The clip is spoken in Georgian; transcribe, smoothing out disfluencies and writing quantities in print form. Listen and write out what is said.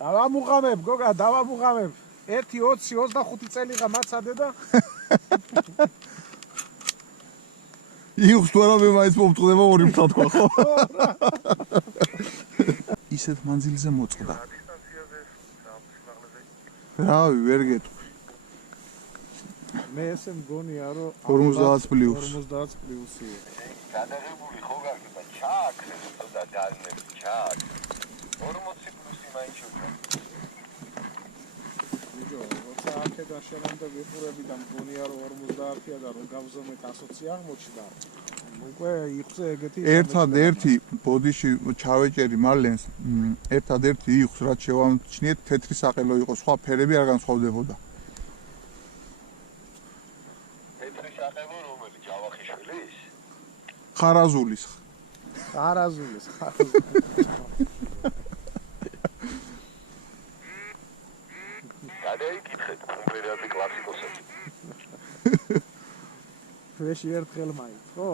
დავამუღამებ, გოგა, დავამუღამებ. 1-20-25 წელიღა მაცადე და იხს თუ არა მე მაინც მომწყდება ორი მთა თქვა ხო? ისეთ მანძილზე მოწყდა. რავი, ვერ გეტყვი. მე ესე მგონია რომ 50 პლუს. 50 პლუსია. გადაღებული ხო გაგება ჩააქრეს და დაზნებს ჩააქ 40 პლუსი მაინც შევიდა ვიჯო როცა აქედან შენამდე ვიყურები და მგონია რომ 50-ია და რომ გავზომე 120 აღმოჩნდა უკვე იხზე ეგეთი ერთადერთი ბოდიში ჩავეჭერი მალენს ერთადერთი იხს რაც შევამჩნიეთ თეთრი საყელო იყო სხვა ფერები არ განსხვავდებოდა თეთრი საყელო რომელი ჯავახიშვილის ხარაზულის გადაიკითხეთ კონფერენცი კლასიკოსები ფრეში ერთხელ მაინც ხო